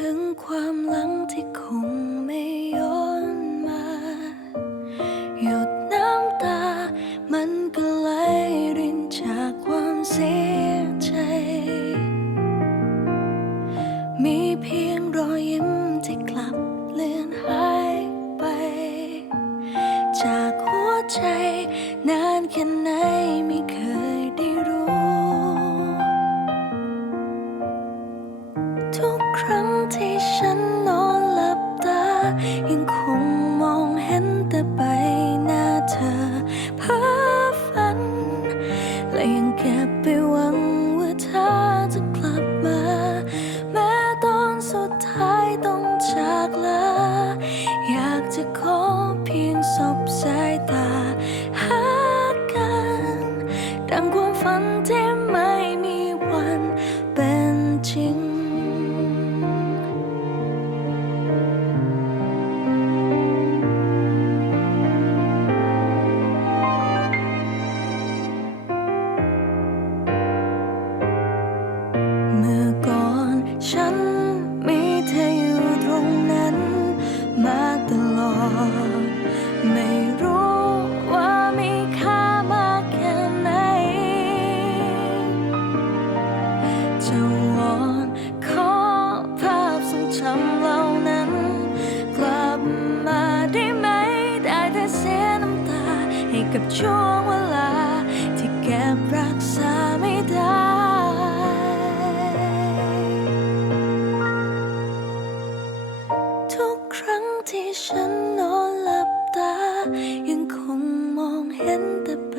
ถึงความหลังที่คงไม่ย้อนมา หยดน้ำตา มันก็ไหลรินจากความเสียใจ มีเพียงรอยยิ้มที่กลับเลือนหายไป จากหัวใจนานแค่ไหน ยังคงมองเห็นแต่ใบหน้าเธอเพ้อฝัน และยังเก็บไปหวังว่าเธอจะกลับมา แม้ตอนสุดท้ายต้องจากลา อยากจะขอเพียงสบสายตาหากันดังความฝันที่ไม่มีวันเป็นจริง ให้กับช่วงเวลา ที่แก็รักษาไม่ได้ทุกครั้งที่ฉันนอนหลับตา ยังคงมองเห็นแต่ใบ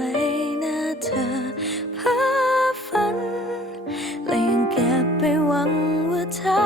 หน้าเธอเพ้อฝัน และยังแก็บไปหวังว่าเธอ